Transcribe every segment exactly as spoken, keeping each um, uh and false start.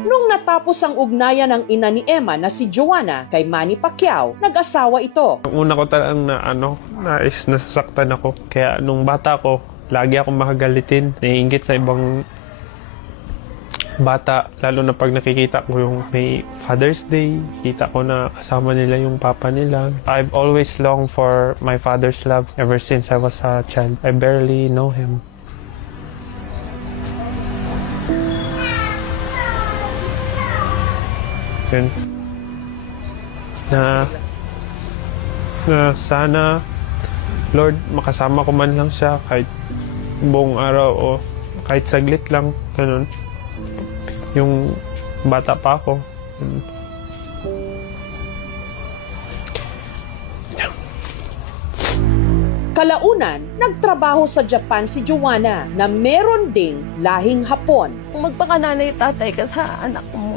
Nung natapos ang ugnayan ng ina ni Eman na si Joanna kay Manny Pacquiao, nag-asawa ito. Ang una ko talagang na ano, na is nasasaktan ako. Kaya nung bata ko, lagi akong makagalitin. Naiingit sa ibang bata, lalo na pag nakikita ko yung may Father's Day, kita ko na kasama nila yung papa nila. I've always longed for my father's love ever since I was a child. I barely know him. Yun. Na, na sana, Lord, makasama ko man lang siya kahit buong araw o kahit saglit lang, ganun. Yung bata pa ako. Kalaunan, nagtrabaho sa Japan si Joanna na meron ding lahing Hapon. Kung magpakananay tatay ka sa anak mo.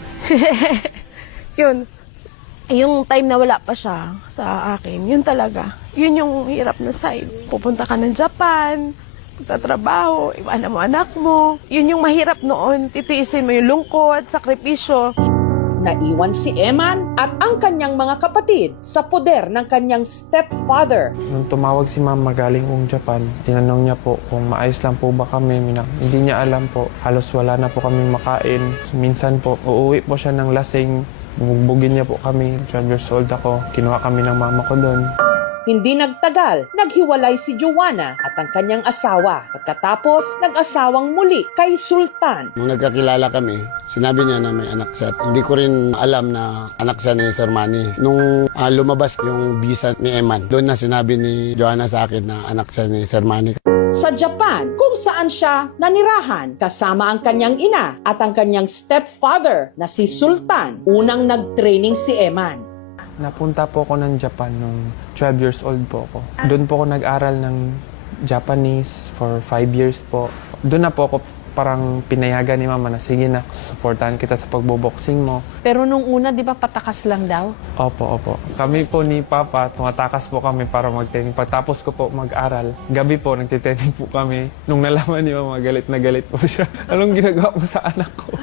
Yun. Yung time na wala pa siya sa akin, yun talaga. Yun yung hirap na side. Pupunta ka ng Japan, magtatrabaho, iwanan mo anak mo. Yun yung mahirap noon. Titiisin mo yung lungkot, sakripisyo. Naiwan si Eman at ang kanyang mga kapatid sa poder ng kanyang stepfather. Nung tumawag si mama galing ung Japan, tinanong niya po kung maayos lang po ba kami. Hindi niya alam po. Halos wala na po kami makain. Minsan po, uuwi po siya ng lasing. Bumugbugin niya po kami. twelve years old ako. Kinuha kami ng mama ko doon. Hindi nagtagal, naghiwalay si Joanna at ang kanyang asawa. Pagkatapos, nag-asawang muli kay Sultan. Nung nagkakilala kami, sinabi niya na may anak siya. Hindi ko rin alam na anak siya ni Sir Manny. Nung uh, lumabas yung visa ni Eman, doon na sinabi ni Joanna sa akin na anak siya ni Sir Manny. Sa Japan, kung saan siya nanirahan kasama ang kanyang ina at ang kanyang stepfather na si Sultan, unang nag-training si Eman. Napunta po ako ng Japan nung twelve years old po ako. Doon po ako nag-aral ng Japanese for five years po. Doon na po ako parang pinayagan ni mama na sige na, susuportahan kita sa pagboboxing mo. Pero nung una, di ba patakas lang daw? Opo, opo. Kami po ni Papa, tumatakas po kami para mag-training. Pagtapos ko po mag-aral, gabi po nagtitraining po kami. Nung nalaman ni mama, galit na galit po siya. Anong ginagawa mo sa anak ko?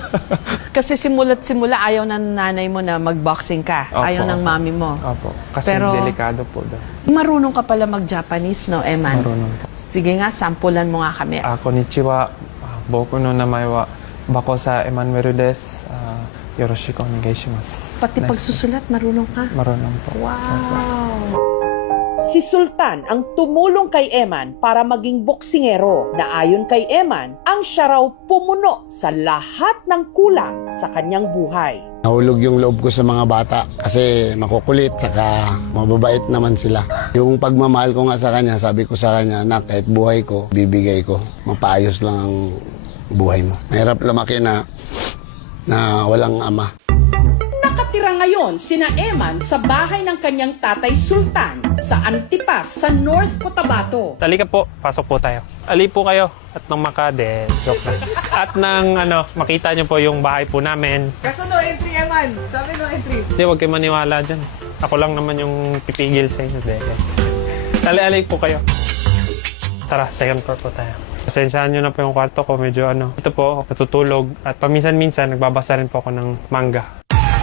Kasi simula't simula, ayaw ng nanay mo na mag-boxing ka. Opo, ayaw ng opo. mami mo. Opo. Kasi Pero- delikado po daw. Marunong ka pala mag-Japanese, no, Eman? Marunong po. Sige nga, sampulan mo nga kami. Ah, konnichiwa. Ah, Boku no namaiwa. Bako sa Emmanuel des. Ah, Yoroshiku onegaishimasu. Pati Nice. pagsusulat, marunong ka. Marunong po. Wow! Si Sultan ang tumulong kay Eman para maging boksingero na ayon kay Eman, ang siya raw pumuno sa lahat ng kulang sa kanyang buhay. Nahulog yung loob ko sa mga bata kasi makukulit, saka mababait naman sila. Yung pagmamahal ko nga sa kanya, sabi ko sa kanya, na kahit buhay ko, bibigay ko. Mapaayos lang ang buhay mo. Mahirap lumaki na, na walang ama. Nakatira ngayon sina Eman sa bahay ng kanyang tatay Sultan sa Antipas sa North Cotabato. Talika po, pasok po tayo. Ali po kayo at nang makade, joke lang. At nang ano, makita niyo po yung bahay po namin. Kaso no entry, Eman. Sabi no entry. Hindi, huwag kayo maniwala dyan. Ako lang naman yung pipigil sa inyo. Ali-ali po kayo. Tara, second floor po tayo. Pasensyahan nyo na po yung kwarto ko, medyo ano. Ito po, natutulog. At paminsan-minsan, nagbabasa rin po ako ng manga.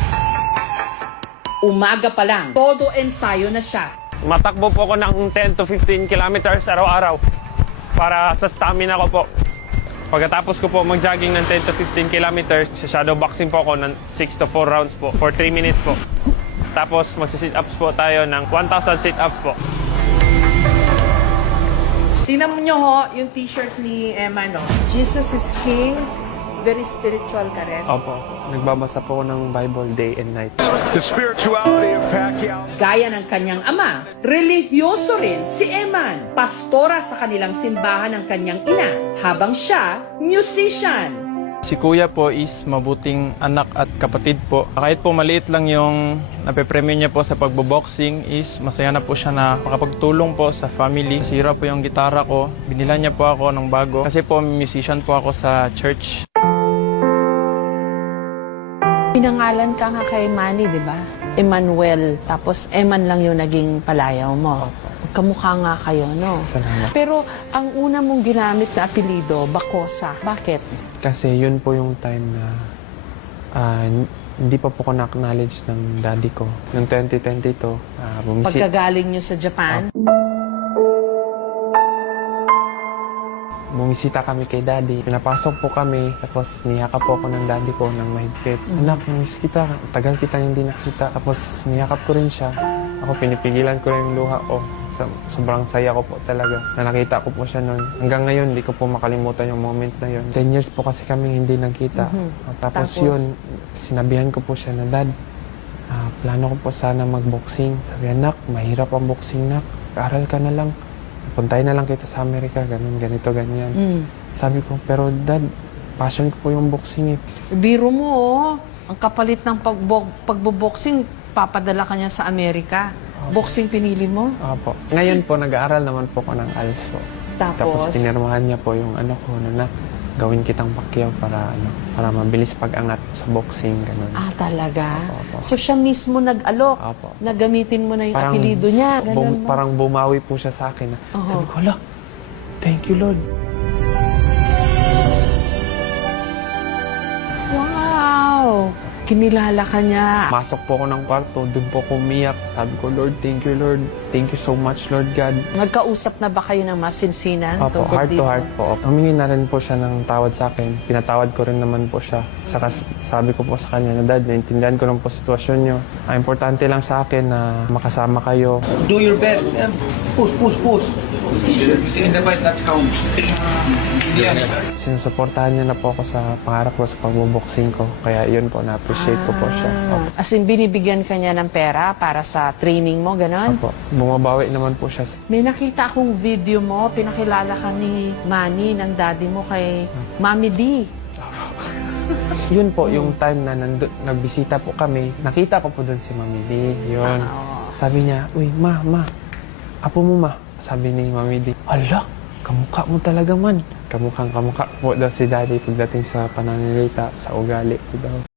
Umaga pa lang, todo ensayo na siya. Matakbo po ako ng ten to fifteen kilometers araw-araw para sa stamina ko po. Pagkatapos ko po mag-jogging ng ten to fifteen kilometers, sa shadow boxing po ako ng six to four rounds po for three minutes po. Tapos magsi-sit-ups po tayo ng one thousand sit-ups po. Tingnan mo nyo ho, yung t-shirt ni Emma, no? Jesus is King. Very spiritual ka rin. Opo, nagbabasa po ako ng Bible day and night. The spirituality of Pacquiao. Gaya ng kanyang ama, relihiyoso rin si Eman, pastora sa kanilang simbahan ng kanyang ina, habang siya, musician. Si Kuya po is mabuting anak at kapatid po. Kahit po maliit lang yung napepremyo niya po sa pagboboxing is masaya na po siya na makapagtulong po sa family. Nasira po yung gitara ko, binila niya po ako ng bago. Kasi po musician po ako sa church. Pinangalan ka nga kay Manny, di ba? Emmanuel. Tapos Eman lang yung naging palayaw mo. Kamukha nga kayo, no? Salamat. Pero ang una mong ginamit na apelido, Bacosa. Bakit? Kasi yun po yung time na Ah, hindi pa po ko na-acknowledge ng daddy ko. Noong twenty twenty-two, ah, bumisi- Pagkagaling nyo sa Japan, bumisita kami kay daddy. Pinapasok po kami, tapos niyakap po ako ng daddy ko ng mahigpit. Anak, namiss kita. Tagal kita hindi nakita. Tapos niyakap ko rin siya. Ako, pinipigilan ko rin yung luha ko. Sa, sobrang saya ko po talaga na nakita ko po siya noon. Hanggang ngayon, hindi ko po makalimutan yung moment na yun. Ten years po kasi kami hindi nagkita. Ah, tapos, Tapos? yun, sinabihan ko po siya na, Dad, ah, plano ko po sana mag-boxing. Sabi, anak, mahirap ang boxing, nak. Aral ka na lang. Puntahin na lang kita sa Amerika, ganun, ganito, ganyan. mm. Sabi ko, pero Dad, passion ko po yung boxing eh. biro mo, oh, ang kapalit ng pagbo- pagbo-boxing, papadala ka niya sa Amerika. Boxing pinili mo? Opo. Ngayon po, nag-aaral naman po ko ng A L S po. Tapos? Tapos pinirmahan niya po yung ano ko, na gawin kitang Pacquiao para ano, para mabilis pag-angat sa boxing, ganun. Ah, talaga? Opo. So siya mismo nag-alok, Opo. na gamitin mo na yung apelido niya. bum- Ganun mo. parang bumawi po siya sa akin. Na, Oo. Sabi ko, hala, thank you Lord. Wow! Kinilala ka niya. Masok po ako ng kwarto, doon po ako umiyak. Sabi ko, Lord, thank you Lord. Thank you so much Lord God. Nagkausap na ba kayo ng masinsinan? Opo, tungkol heart to dito? heart po. Humingi na rin po siya ng tawad sa akin. Pinatawad ko rin naman po siya. Saka s- sabi ko po sa kanya na, Dad, naintindihan ko lang po sitwasyon niyo. Ang importante lang sa akin na makasama kayo. Do your best and push, push, push. Kasi in the fight, that's count. Yeah. Sinusuportahan niya na po ako sa pangarap ko sa pagboboxing ko. Kaya yun po, na-appreciate ko po siya. Opo. As in, binibigyan ka niya ng pera para sa training mo, ganon? Opo. Bumabawi naman po siya. May nakita akong video mo, pinakilala ka ni Manny, ng daddy mo kay Mami D. Yun po, yung time na nandu- nagbisita po kami, nakita ko po doon si Mami D. Yun. Sabi niya, uy, ma, ma, apo mo ma. Sabi ni Mami D, ala, kamukha mo talaga man. Kamukhang kamukha po daw si daddy pagdating sa pananalita, sa ugali po daw.